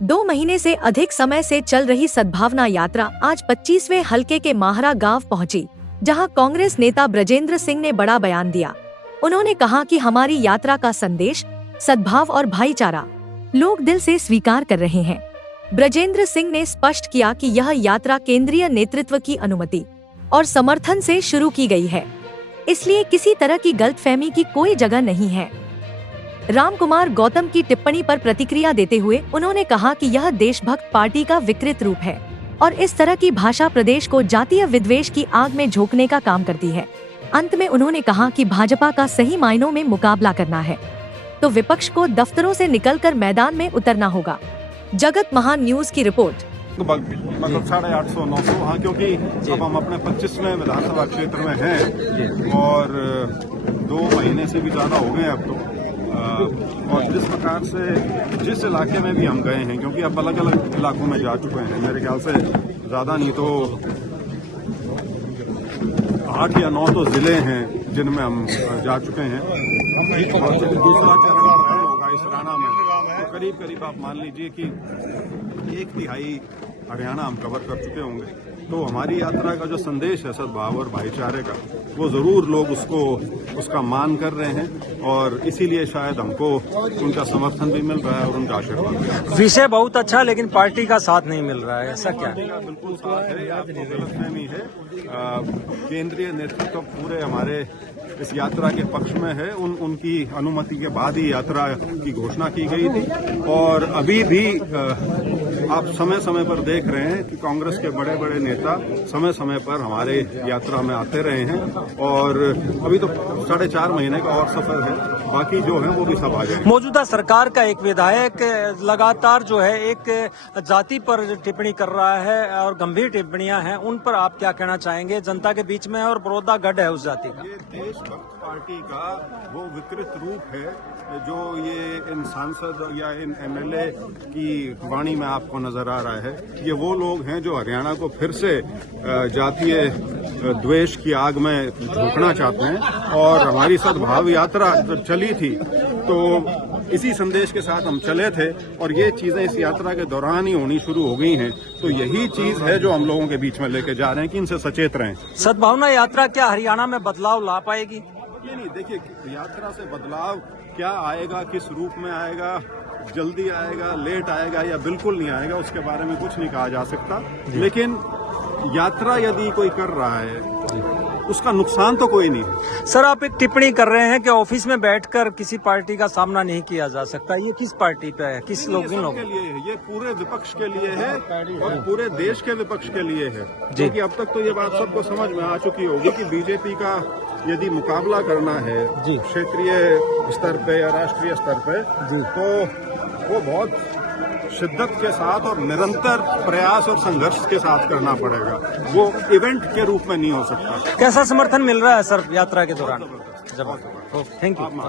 2 महीने से अधिक समय से चल रही सद्भावना यात्रा आज 25वें हलके के माहरा गांव पहुंची, जहां कांग्रेस नेता ब्रजेंद्र सिंह ने बड़ा बयान दिया। उन्होंने कहा कि हमारी यात्रा का संदेश सद्भाव और भाईचारा लोग दिल से स्वीकार कर रहे हैं। ब्रजेंद्र सिंह ने स्पष्ट किया कि यह यात्रा केंद्रीय नेतृत्व की अनुमति और समर्थन से शुरू की गई है, इसलिए किसी तरह की गलतफहमी की कोई जगह नहीं है। रामकुमार गौतम की टिप्पणी पर प्रतिक्रिया देते हुए उन्होंने कहा कि यह देशभक्त पार्टी का विकृत रूप है और इस तरह की भाषा प्रदेश को जातीय विद्वेष की आग में झोंकने का काम करती है। अंत में उन्होंने कहा कि भाजपा का सही मायनों में मुकाबला करना है तो विपक्ष को दफ्तरों से निकलकर मैदान में उतरना होगा। जगत महान न्यूज की रिपोर्ट। मतलब 850-900 हाँ, क्योंकि अब हम अपने 25वें विधानसभा क्षेत्र में हैं और 2 महीने से भी ज्यादा हो गए अब तो। और जिस प्रकार से जिस इलाके में भी हम गए हैं, क्योंकि अब अलग अलग इलाकों में जा चुके हैं, मेरे ख्याल से ज्यादा नहीं तो 8 या 9 तो जिले हैं जिनमें हम जा चुके हैं और दूसरा चरण होगा इस राणा में, तो करीब करीब आप मान लीजिए कि 1/3 हरियाणा हम कवर कर चुके होंगे। तो हमारी यात्रा का जो संदेश है सद्भाव और भाईचारे का, वो जरूर लोग उसका मान कर रहे हैं और इसीलिए शायद हमको उनका समर्थन भी मिल रहा है और उनका आशीर्वाद भी। विषय बहुत अच्छा, लेकिन पार्टी का साथ नहीं मिल रहा है, ऐसा क्या? बिल्कुल साथ है, आपको गलतफहमी है। केंद्रीय नेतृत्व पूरे हमारे इस यात्रा के पक्ष में है। उनकी अनुमति के बाद ही यात्रा की घोषणा की गई थी और अभी भी आप समय समय पर देख रहे हैं कि कांग्रेस के बड़े बड़े नेता समय समय पर हमारे यात्रा में आते रहे हैं और अभी तो 4.5 महीने का और सफर है, बाकी जो है वो भी सब आ जाएंगे। मौजूदा सरकार का एक विधायक लगातार जो है एक जाति पर टिप्पणी कर रहा है और गंभीर टिप्पणियां हैं, उन पर आप क्या कहना चाहेंगे? जनता के बीच में और बड़ौदा गढ़ है उस जाति का। ये देशभक्त पार्टी का वो विकृत रूप है जो ये इन सांसद या इन एमएलए की वाणी में आपको नजर आ रहा है। ये वो लोग हैं जो हरियाणा को फिर से जातीय द्वेष की आग में झोंकना चाहते हैं और हमारी सद्भाव यात्रा जब चली थी तो इसी संदेश के साथ हम चले थे और ये चीजें इस यात्रा के दौरान ही होनी शुरू हो गई हैं। तो यही चीज है जो हम लोगों के बीच में लेके जा रहे हैं कि इनसे सचेत रहें। सद्भावना यात्रा क्या हरियाणा में बदलाव ला पाएगी? ये नहीं, देखिए यात्रा से बदलाव क्या आएगा, किस रूप में आएगा, जल्दी आएगा, लेट आएगा या बिल्कुल नहीं आएगा, उसके बारे में कुछ नहीं कहा जा सकता। लेकिन यात्रा यदि कोई कर रहा है उसका नुकसान तो कोई नहीं है। सर, आप एक टिप्पणी कर रहे हैं कि ऑफिस में बैठकर किसी पार्टी का सामना नहीं किया जा सकता। ये किस पार्टी पे है, किस लोग के लिए है? ये पूरे विपक्ष के लिए है और पूरे देश के विपक्ष के लिए है, क्योंकि अब तक तो ये बात सबको समझ में आ चुकी होगी कि बीजेपी का यदि मुकाबला करना है क्षेत्रीय स्तर पे या राष्ट्रीय स्तर पे, तो वो बहुत शिद्दत के साथ और निरंतर प्रयास और संघर्ष के साथ करना पड़ेगा। वो इवेंट के रूप में नहीं हो सकता। कैसा समर्थन मिल रहा है सर यात्रा के दौरान? Thank you.